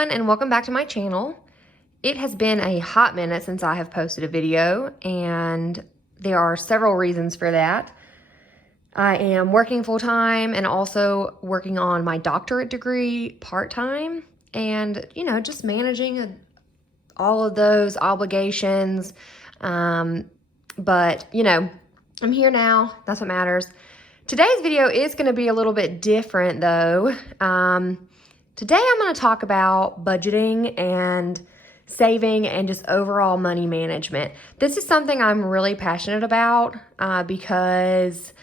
everyone, and welcome back to my channel. It has been a hot minute since I have posted a video, and there are several reasons for that. I am working full-time and also working on my doctorate degree part-time, and just managing all of those obligations. But I'm here now. That's what matters. Today's video is going to be a little bit different though. Today I'm going to talk about budgeting and saving and just overall money management. This is something I'm really passionate about because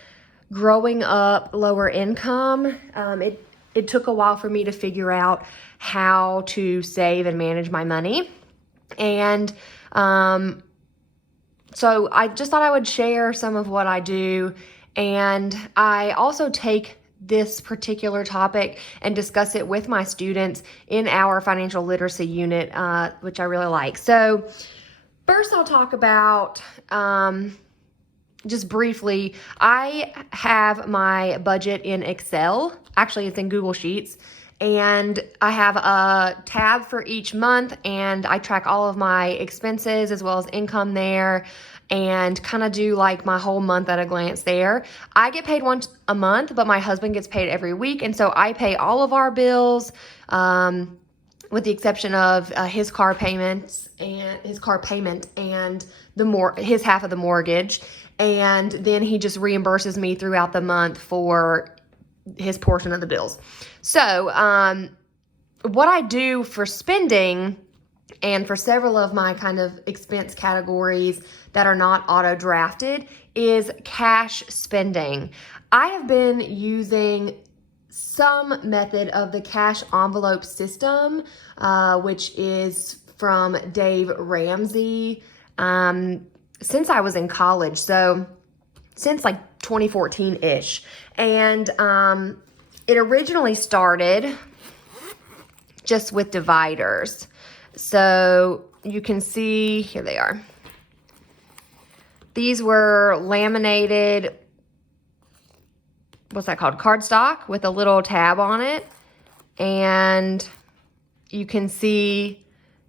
growing up lower income, it took a while for me to figure out how to save and manage my money. And so I just thought I would share some of what I do. And I also take this particular topic and discuss it with my students in our financial literacy unit, which I really like. So first I'll talk about, just briefly, I have my budget in Excel. Actually, it's in Google Sheets. And I have a tab for each month, and I track all of my expenses as well as income there, and kind of do like my whole month at a glance there. I get paid once a month, but my husband gets paid every week, and so I pay all of our bills, with the exception of his car payments and his car payment and his half of the mortgage, and then he just reimburses me throughout the month for his portion of the bills. So what I do for spending and for several of my kind of expense categories that are not auto drafted is cash spending. I have been using some method of the cash envelope system, which is from Dave Ramsey, since I was in college. So since like 2014-ish. And it originally started just with dividers. So you can see, here they are. These were laminated, what's that called? Cardstock with a little tab on it. And you can see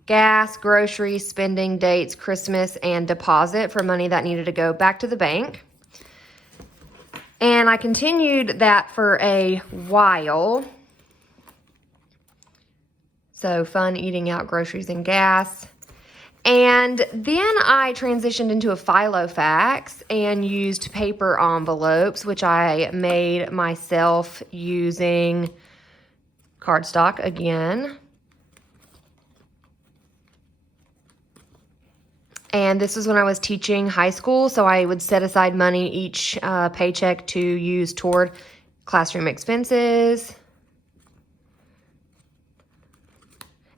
gas, groceries, spending, dates, Christmas, and deposit for money that needed to go back to the bank. And I continued that for a while. So fun eating out groceries and gas. And then I transitioned into a Filofax and used paper envelopes, which I made myself using cardstock again. And this was when I was teaching high school, so I would set aside money each paycheck to use toward classroom expenses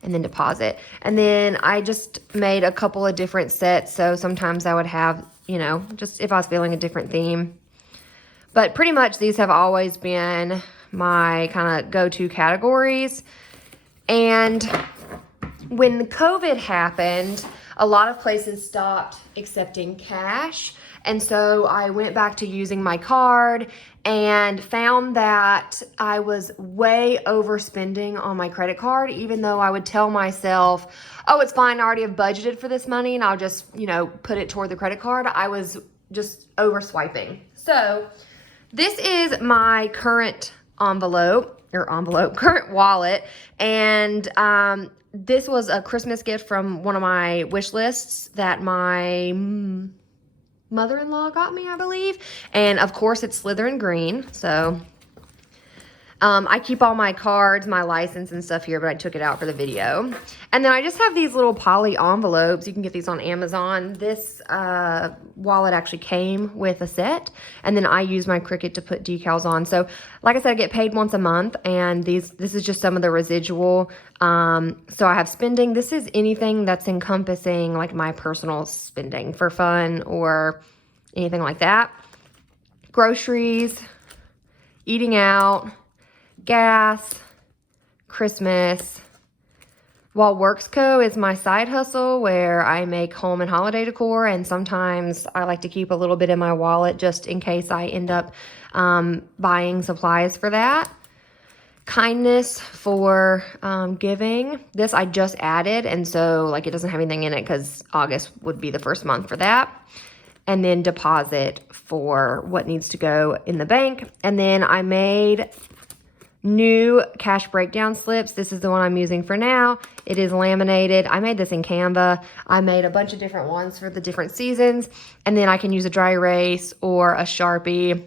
and then deposit. And then I just made a couple of different sets, so sometimes I would have, just if I was feeling a different theme. But pretty much these have always been my kind of go-to categories. And when COVID happened, a lot of places stopped accepting cash. And so I went back to using my card and found that I was way overspending on my credit card, even though I would tell myself, oh, it's fine, I already have budgeted for this money and I'll just, put it toward the credit card. I was just over swiping. So this is my current current wallet. And this was a Christmas gift from one of my wish lists that my mother-in-law got me, I believe. And of course it's Slytherin green. So I keep all my cards, my license and stuff here, but I took it out for the video. And then I just have these little poly envelopes. You can get these on Amazon. This wallet actually came with a set, and then I use my Cricut to put decals on. So like I said, I get paid once a month, and this is just some of the residual. So I have spending. This is anything that's encompassing like my personal spending for fun or anything like that. Groceries, eating out, gas, Christmas. While Works Co. is my side hustle where I make home and holiday decor, and sometimes I like to keep a little bit in my wallet just in case I end up buying supplies for that. kindness for giving. This I just added, and so like it doesn't have anything in it because August would be the first month for that. And then deposit for what needs to go in the bank. And then I made new cash breakdown slips. This is the one I'm using for now. It is laminated. I made this in Canva. I made a bunch of different ones for the different seasons. And then I can use a dry erase or a Sharpie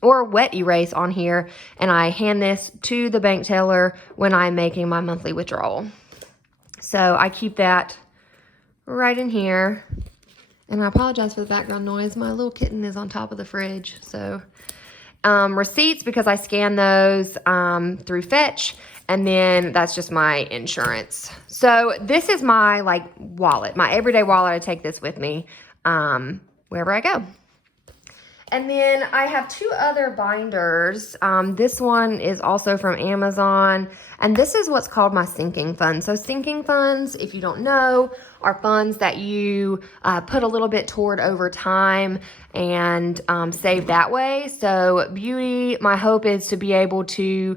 or a wet erase on here. And I hand this to the bank teller when I'm making my monthly withdrawal. So I keep that right in here. And I apologize for the background noise. My little kitten is on top of the fridge. So receipts, because I scan those through Fetch. And then that's just my insurance. So this is my like wallet, my everyday wallet. I take this with me wherever I go. And then I have two other binders. This one is also from Amazon, and this is what's called my sinking fund. So sinking funds, if you don't know, are funds that you put a little bit toward over time and save that way. So beauty, my hope is to be able to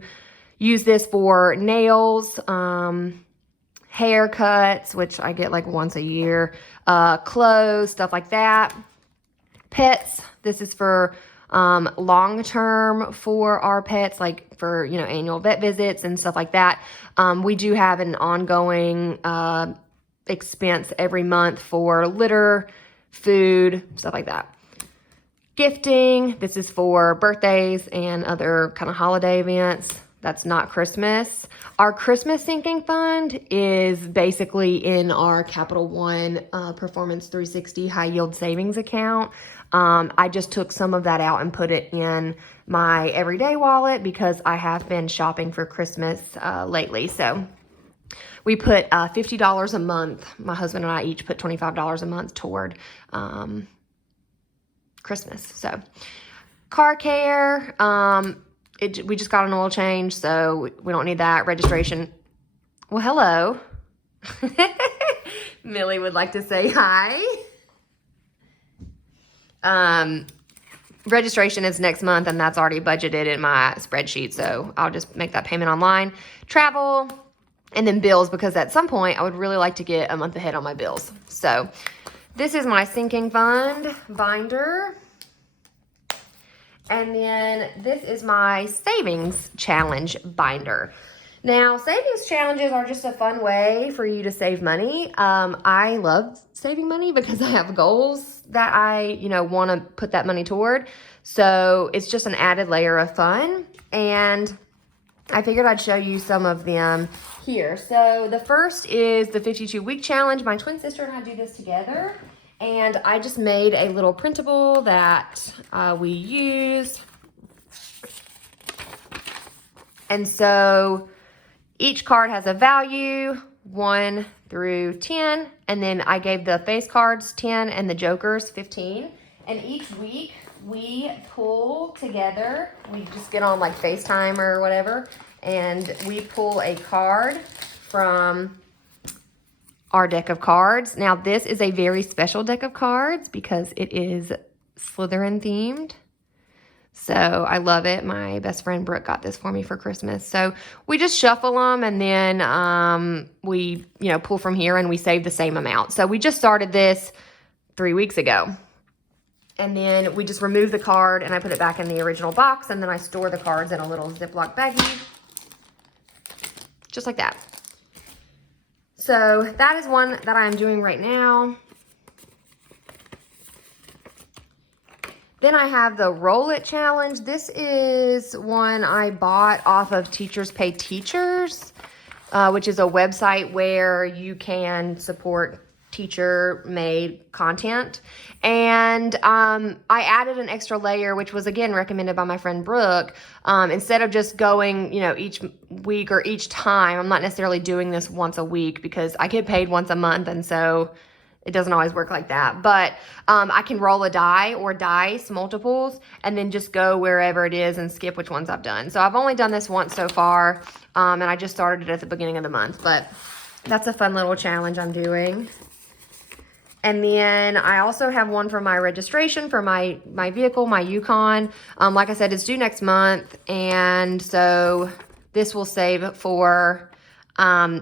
use this for nails, haircuts, which I get like once a year, clothes, stuff like that. Pets, this is for long term for our pets, like for, you know, annual vet visits and stuff like that. We do have an ongoing expense every month for litter, food, stuff like that. Gifting, this is for birthdays and other kind of holiday events. That's not Christmas. Our Christmas sinking fund is basically in our Capital One Performance 360 high yield savings account. I just took some of that out and put it in my everyday wallet because I have been shopping for Christmas lately. So we put $50 a month. My husband and I each put $25 a month toward Christmas. So car care, we just got an oil change, so we don't need that. Registration. Well, hello. Millie would like to say hi. Registration is next month, and that's already budgeted in my spreadsheet, so I'll just make that payment online. Travel, and then bills, because at some point I would really like to get a month ahead on my bills. So this is my sinking fund binder. And then this is my savings challenge binder. Now, savings challenges are just a fun way for you to save money. I love saving money because I have goals that I, want to put that money toward. So it's just an added layer of fun. And I figured I'd show you some of them here. So the first is the 52-week challenge. My twin sister and I do this together. And I just made a little printable that we use. And so each card has a value, 1 through 10. And then I gave the face cards 10 and the jokers 15. And each week we pull together. We just get on like FaceTime or whatever. And we pull a card from our deck of cards. Now, this is a very special deck of cards because it is Slytherin themed. So I love it. My best friend Brooke got this for me for Christmas. So we just shuffle them, and then we, pull from here, and we save the same amount. So we just started this 3 weeks ago. And then we just remove the card, and I put it back in the original box, and then I store the cards in a little Ziploc baggie. Just like that. So that is one that I'm doing right now. Then I have the Roll It Challenge. This is one I bought off of Teachers Pay Teachers, which is a website where you can support teacher-made content. And I added an extra layer, which was, again, recommended by my friend Brooke. Instead of just going, each week or each time, I'm not necessarily doing this once a week because I get paid once a month, and so it doesn't always work like that. But I can roll a die or dice, multiples, and then just go wherever it is and skip which ones I've done. So I've only done this once so far, and I just started it at the beginning of the month. But that's a fun little challenge I'm doing. And then I also have one for my registration for my vehicle, my Yukon. Like I said, it's due next month. And so this will save for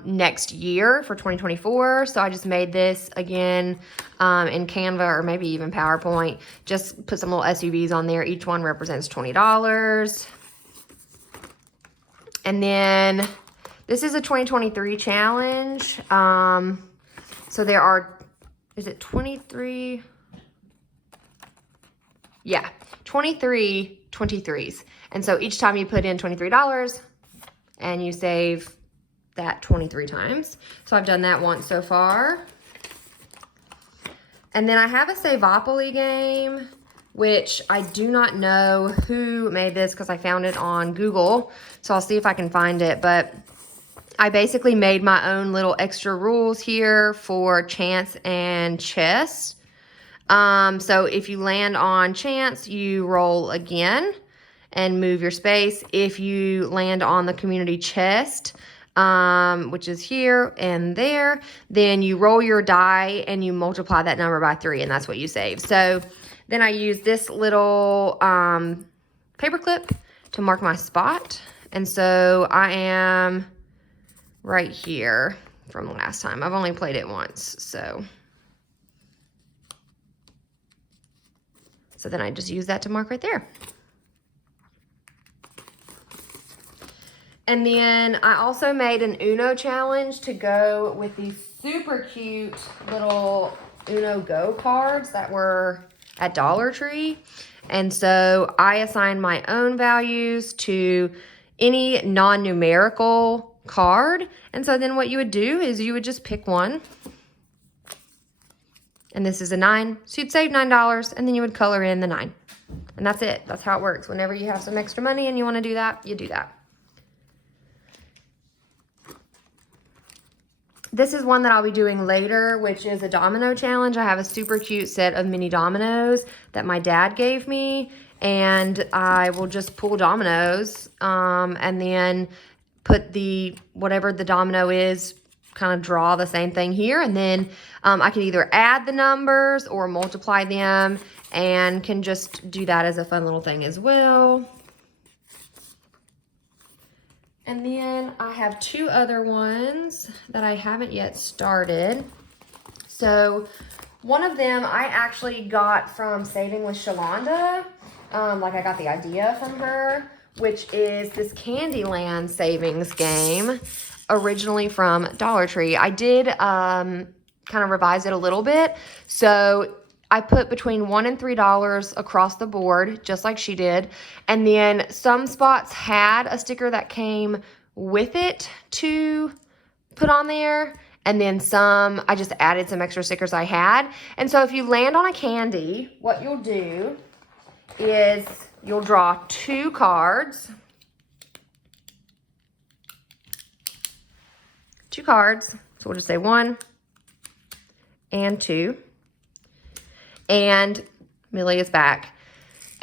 next year for 2024. So I just made this again in Canva or maybe even PowerPoint. Just put some little SUVs on there. Each one represents $20. And then this is a 2023 challenge. So there are, is it 23? Yeah, 23 23s. And so each time you put in $23 and you save that 23 times. So I've done that once so far. And then I have a Savopoly game, which I do not know who made this because I found it on Google. So I'll see if I can find it. But I basically made my own little extra rules here for chance and chess. So if you land on chance, you roll again and move your space. If you land on the community chest, which is here and there, then you roll your die and you multiply that number by 3, and that's what you save. So then I use this little paper clip to mark my spot. And so I am right here from last time. I've only played it once, so then I just use that to mark right there. And then I also made an Uno challenge to go with these super cute little Uno Go cards that were at Dollar Tree. And so I assigned my own values to any non-numerical card. And so then what you would do is you would just pick one. And this is a 9. So you'd save $9 and then you would color in the 9. And that's it. That's how it works. Whenever you have some extra money and you want to do that, you do that. This is one that I'll be doing later, which is a domino challenge. I have a super cute set of mini dominoes that my dad gave me, and I will just pull dominoes and then put whatever the domino is, kind of draw the same thing here, and then I can either add the numbers or multiply them, and can just do that as a fun little thing as well. And then I have 2 other ones that I haven't yet started. So one of them I actually got from Saving with Shalonda. Like I got the idea from her, which is this Candyland savings game, originally from Dollar Tree. I did kind of revise it a little bit. So I put between $1 and $3 across the board, just like she did. And then some spots had a sticker that came with it to put on there. And then some, I just added some extra stickers I had. And so if you land on a candy, what you'll do is you'll draw 2 cards. 2 cards. So we'll just say 1 and 2. And Millie is back.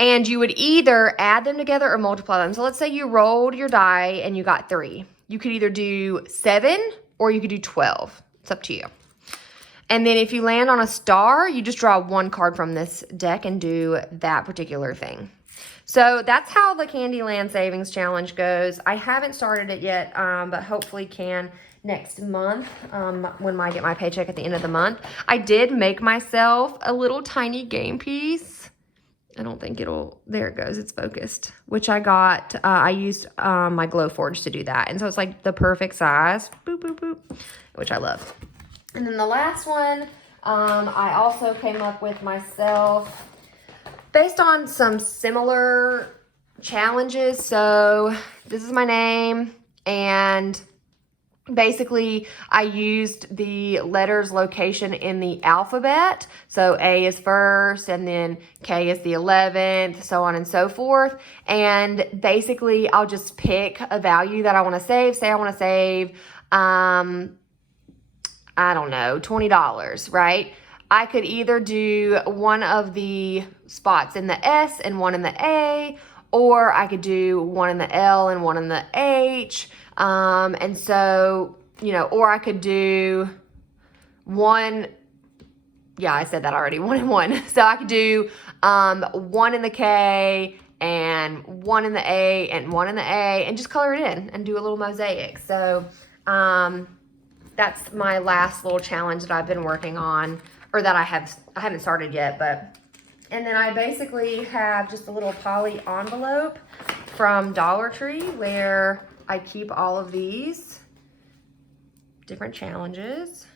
And you would either add them together or multiply them. So let's say you rolled your die and you got 3. You could either do 7 or you could do 12. It's up to you. And then if you land on a star, you just draw 1 card from this deck and do that particular thing. So that's how the Candyland Savings Challenge goes. I haven't started it yet, but hopefully can next month when I get my paycheck at the end of the month. I did make myself a little tiny game piece. I don't think it'll, there it goes, it's focused, which I got, I used my Glowforge to do that. And so it's like the perfect size, boop, boop, boop, which I love. And then the last one, I also came up with myself based on some similar challenges. So this is my name, and basically I used the letters location in the alphabet. So A is first, and then K is the 11th, so on and so forth. And basically I'll just pick a value that I want to save. Say I want to save, I don't know, $20, right? I could either do one of the spots in the S and one in the A, or I could do one in the L and one in the H. And so, you know, or I could do one, yeah, I said that already, 1 and 1. So I could do 1 in the K and one in the A and one in the A, and just color it in and do a little mosaic. So that's my last little challenge that I've been working on, or that I haven't started yet, but. And then I basically have just a little poly envelope from Dollar Tree where I keep all of these different challenges.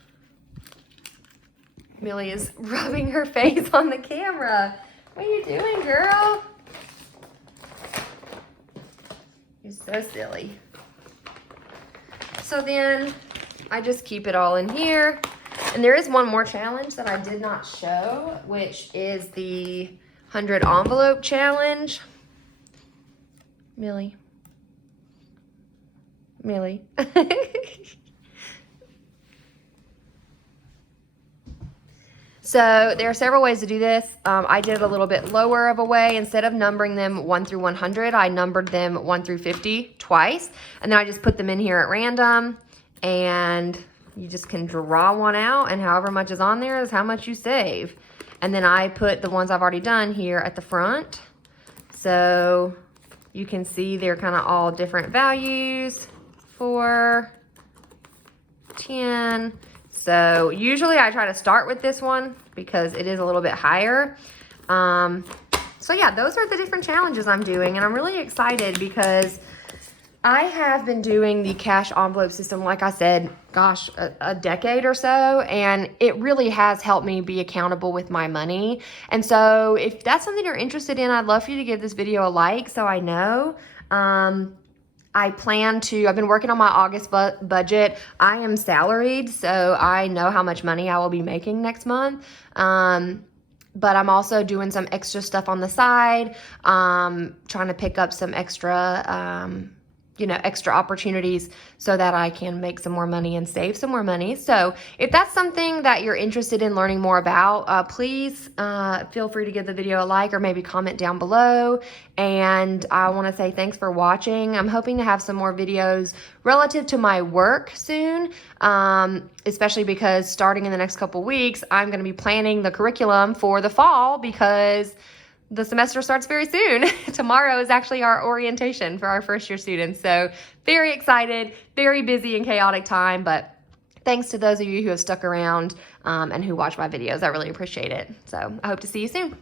Millie is rubbing her face on the camera. What are you doing, girl? You're so silly. So then I just keep it all in here. And there is one more challenge that I did not show, which is the 100 envelope challenge. Millie. So there are several ways to do this. I did it a little bit lower of a way. Instead of numbering them 1 through 100, I numbered them 1 through 50 twice. And then I just put them in here at random, and you just can draw one out, and however much is on there is how much you save. And then I put the ones I've already done here at the front. So you can see they're kind of all different values. 4, 10. So usually I try to start with this one because it is a little bit higher. So yeah, those are the different challenges I'm doing, and I'm really excited because I have been doing the cash envelope system, like I said, gosh, a decade or so, and it really has helped me be accountable with my money. And so if that's something you're interested in, I'd love for you to give this video a like so I know. I've been working on my August budget. I am salaried, so I know how much money I will be making next month. But I'm also doing some extra stuff on the side, trying to pick up some extra extra opportunities so that I can make some more money and save some more money. So if that's something that you're interested in learning more about, please feel free to give the video a like or maybe comment down below. And I want to say thanks for watching. I'm hoping to have some more videos relative to my work soon, especially because starting in the next couple weeks, I'm going to be planning the curriculum for the fall because the semester starts very soon. Tomorrow is actually our orientation for our first year students. So very excited, very busy and chaotic time, but thanks to those of you who have stuck around and who watch my videos. I really appreciate it. So I hope to see you soon.